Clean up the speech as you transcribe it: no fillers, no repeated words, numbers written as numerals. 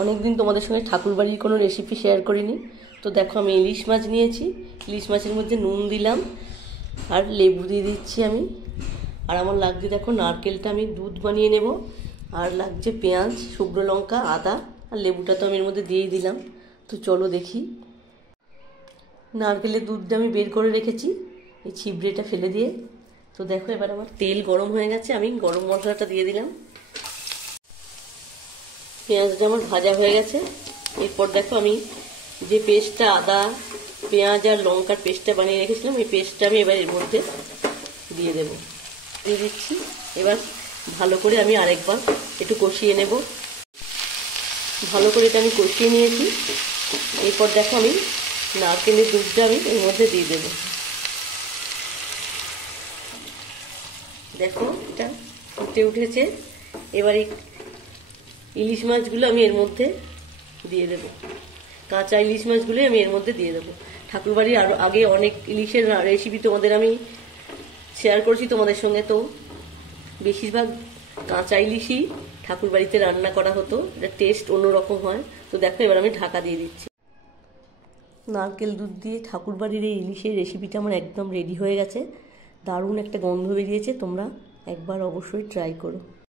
অনেকদিন তোমাদের সঙ্গে ঠাকুরবাড়ির কোনো রেসিপি শেয়ার করিনি। তো দেখো আমি ইলিশ মাছ নিয়েছি, ইলিশ মাছের মধ্যে নুন দিলাম আর লেবু দিয়ে দিচ্ছি আমি। আর আমার লাগছে দেখো নারকেলটা আমি দুধ বানিয়ে নেব, আর লাগছে পেঁয়াজ, শুকনো লঙ্কা, আদা, আর লেবুটা তো আমি এর মধ্যে দিয়েই দিলাম। তো চলো দেখি। নারকেলের দুধটা আমি বের করে রেখেছি এই ছিবড়েটা ফেলে দিয়ে। তো দেখো এবার আমার তেল গরম হয়ে গেছে, আমি গরম মশলাটা দিয়ে দিলাম। পেঁয়াজটা আমার ভাজা হয়ে গেছে। এরপর দেখো আমি যে পেস্টটা, আদা পেঁয়াজ আর লঙ্কার পেস্টটা বানিয়ে রেখেছিলাম, এই পেস্টটা আমি এবার এর মধ্যে দিয়ে দেব, দিয়ে দিচ্ছি। এবার ভালো করে আমি আরেকবার একটু কষিয়ে নেব। ভালো করে এটা আমি কষিয়ে নিয়েছি। এরপর দেখো আমি নারকেলের দুধটা আমি এর মধ্যে দিয়ে দেব। দেখো এটা ফুটে উঠেছে। এবার এই ইলিশ মাছগুলো আমি এর মধ্যে দিয়ে দেবো, কাঁচা ইলিশ মাছগুলো আমি এর মধ্যে দিয়ে দেবো। ঠাকুরবাড়ির আর আগে অনেক ইলিশের রেসিপি তোমাদের আমি শেয়ার করছি তোমাদের সঙ্গে। তো বেশিরভাগ কাঁচা ইলিশই ঠাকুরবাড়িতে রান্না করা হতো, এটা টেস্ট অন্যরকম হয়। তো দেখো এবার আমি ঢাকা দিয়ে দিচ্ছি। নারকেল দুধ দিয়ে ঠাকুরবাড়ির এই ইলিশের রেসিপিটা আমার একদম রেডি হয়ে গেছে। দারুণ একটা গন্ধ বেরিয়েছে, তোমরা একবার অবশ্যই ট্রাই করো।